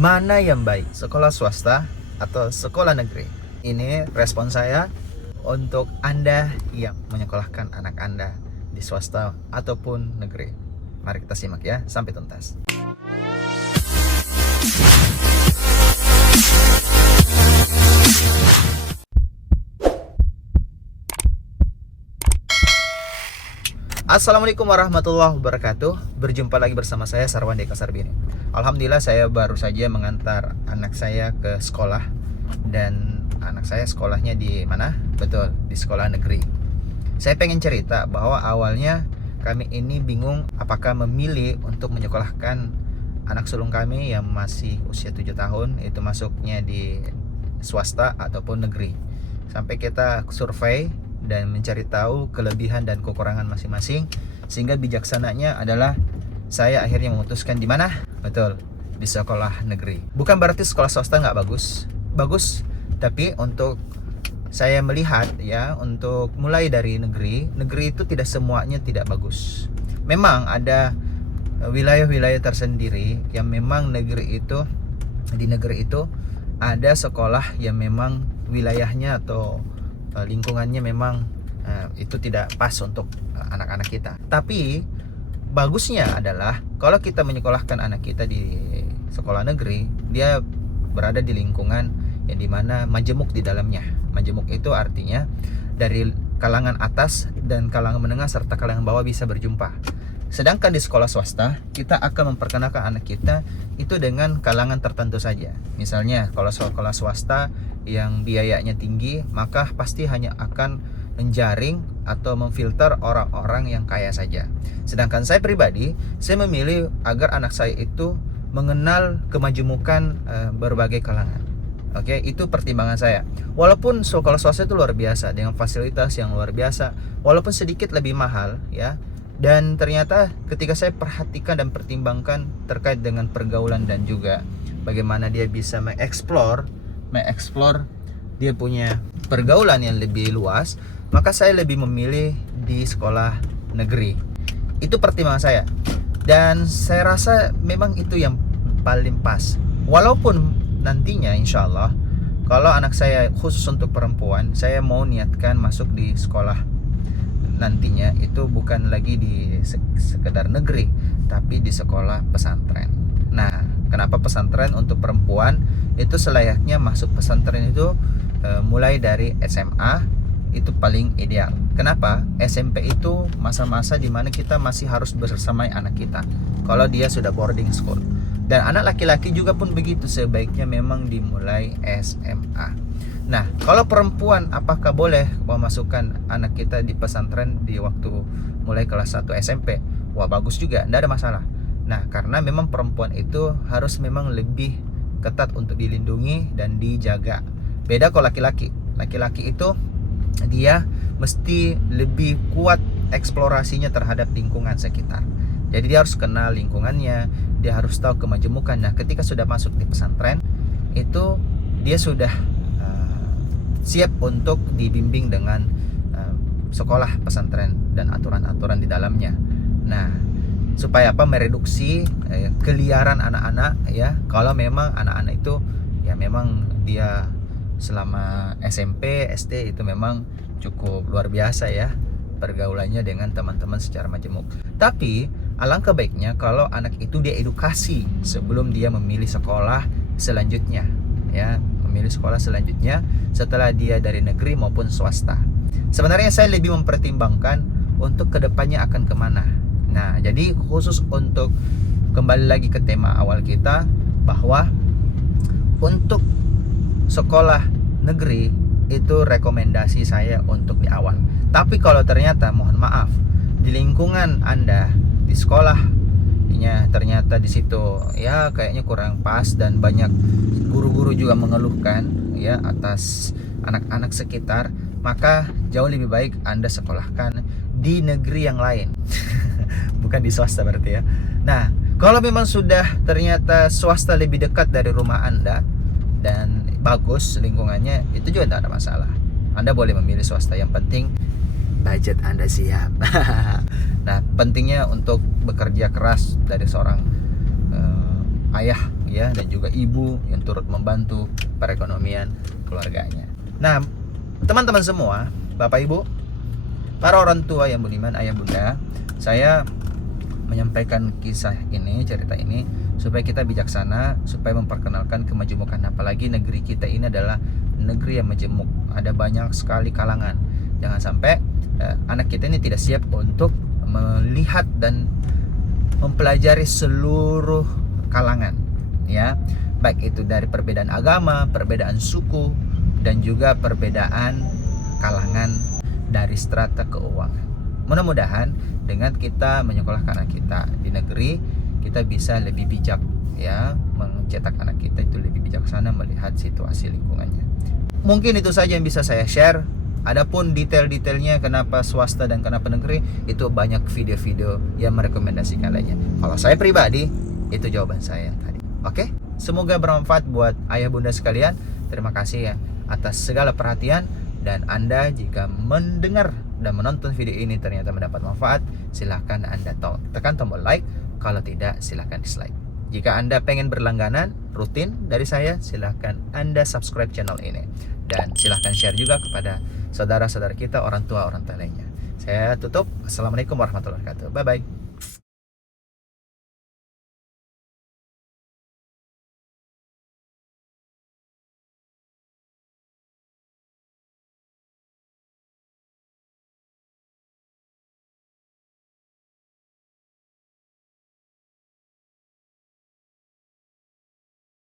Mana yang baik, sekolah swasta atau sekolah negeri? Ini respon saya untuk Anda yang menyekolahkan anak Anda di swasta ataupun negeri. Mari kita simak ya sampai tuntas. Assalamualaikum warahmatullahi wabarakatuh. Berjumpa lagi bersama saya Sarwan Deka Sarbini. Alhamdulillah saya baru saja mengantar anak saya ke sekolah. Dan anak saya sekolahnya di mana? Betul, di sekolah negeri. Saya pengen cerita bahwa awalnya kami ini bingung apakah memilih untuk menyekolahkan anak sulung kami yang masih usia 7 tahun itu masuknya di swasta ataupun negeri. Sampai kita survei dan mencari tahu kelebihan dan kekurangan masing-masing, sehingga bijaksananya adalah saya akhirnya memutuskan di mana? Betul, di sekolah negeri. Bukan berarti sekolah swasta nggak bagus, bagus. Tapi untuk saya melihat ya, untuk mulai dari negeri itu tidak semuanya tidak bagus. Memang ada wilayah-wilayah tersendiri yang memang di negeri itu ada sekolah yang memang wilayahnya atau lingkungannya memang itu tidak pas untuk anak-anak kita. Tapi bagusnya adalah kalau kita menyekolahkan anak kita di sekolah negeri, dia berada di lingkungan yang dimana majemuk di dalamnya. Majemuk itu artinya dari kalangan atas dan kalangan menengah serta kalangan bawah bisa berjumpa. Sedangkan di sekolah swasta, kita akan memperkenalkan anak kita itu dengan kalangan tertentu saja. Misalnya kalau sekolah swasta yang biayanya tinggi, maka pasti hanya akan menjaring atau memfilter orang-orang yang kaya saja. Sedangkan saya pribadi, saya memilih agar anak saya itu mengenal kemajemukan berbagai kalangan. Oke, itu pertimbangan saya. Walaupun sekolah swasta itu luar biasa dengan fasilitas yang luar biasa, walaupun sedikit lebih mahal ya. Dan ternyata ketika saya perhatikan dan pertimbangkan terkait dengan pergaulan dan juga bagaimana dia bisa mengeksplor dia punya pergaulan yang lebih luas, maka saya lebih memilih di sekolah negeri. Itu pertimbangan saya. Dan saya rasa memang itu yang paling pas. Walaupun nantinya insya Allah kalau anak saya khusus untuk perempuan, saya mau niatkan masuk di sekolah nantinya itu bukan lagi di sekedar negeri, tapi di sekolah pesantren. Nah, kenapa pesantren untuk perempuan? Itu selayaknya masuk pesantren itu mulai dari SMA itu paling ideal. Kenapa? SMP itu masa-masa dimana kita masih harus bersamai anak kita kalau dia sudah boarding school. Dan anak laki-laki juga pun begitu, sebaiknya memang dimulai SMA. Nah, kalau perempuan apakah boleh memasukkan anak kita di pesantren di waktu mulai kelas 1 SMP? Wah, bagus juga, tidak ada masalah. Nah, karena memang perempuan itu harus memang lebih ketat untuk dilindungi dan dijaga. Beda kalau laki-laki. Laki-laki itu dia mesti lebih kuat eksplorasinya terhadap lingkungan sekitar. Jadi dia harus kenal lingkungannya, dia harus tahu kemajemukan. Nah, ketika sudah masuk di pesantren, itu dia sudah siap untuk dibimbing dengan sekolah pesantren dan aturan-aturan di dalamnya. Nah, supaya apa? Mereduksi keliaran anak-anak ya. Kalau memang anak-anak itu ya memang dia selama SMP, SD itu memang cukup luar biasa ya pergaulannya dengan teman-teman secara majemuk. Tapi alangkah baiknya kalau anak itu dia edukasi sebelum dia memilih sekolah selanjutnya ya. Memilih sekolah selanjutnya setelah dia dari negeri maupun swasta. Sebenarnya saya lebih mempertimbangkan untuk kedepannya akan kemana. Nah, jadi khusus untuk kembali lagi ke tema awal kita, bahwa untuk sekolah negeri itu rekomendasi saya untuk di awal. Tapi kalau ternyata mohon maaf di lingkungan Anda di sekolah ternyata di situ ya kayaknya kurang pas dan banyak guru-guru juga mengeluhkan ya atas anak-anak sekitar, maka jauh lebih baik Anda sekolahkan di negeri yang lain. Bukan di swasta berarti ya. Nah, kalau memang sudah ternyata swasta lebih dekat dari rumah Anda dan bagus lingkungannya, itu juga tidak ada masalah. Anda boleh memilih swasta, yang penting budget Anda siap. Nah, pentingnya untuk bekerja keras dari seorang ayah ya, dan juga ibu yang turut membantu perekonomian keluarganya. Nah, teman-teman semua, Bapak Ibu, para orang tua yang budiman, ayah bunda, saya menyampaikan kisah ini, cerita ini supaya kita bijaksana, supaya memperkenalkan kemajemukan. Apalagi negeri kita ini adalah negeri yang majemuk, ada banyak sekali kalangan. Jangan sampai anak kita ini tidak siap untuk melihat dan mempelajari seluruh kalangan, ya, baik itu dari perbedaan agama, perbedaan suku, dan juga perbedaan kalangan dari strata keuangan. Mudah-mudahan dengan kita menyekolahkan anak kita di negeri, kita bisa lebih bijak, ya, mencetak anak kita itu lebih bijaksana melihat situasi lingkungannya. Mungkin itu saja yang bisa saya share. Adapun detail-detailnya kenapa swasta dan kenapa negeri, itu banyak video-video yang merekomendasikan lainnya. Kalau saya pribadi, itu jawaban saya yang tadi. Oke? Semoga bermanfaat buat ayah bunda sekalian. Terima kasih ya atas segala perhatian. Dan Anda jika mendengar dan menonton video ini ternyata mendapat manfaat, silahkan Anda tekan tombol like. Kalau tidak, silahkan dislike. Jika Anda pengen berlangganan rutin dari saya, silahkan Anda subscribe channel ini. Dan silahkan share juga kepada saudara-saudara kita, orang tua lainnya. Saya tutup. Assalamualaikum warahmatullahi wabarakatuh. Bye-bye.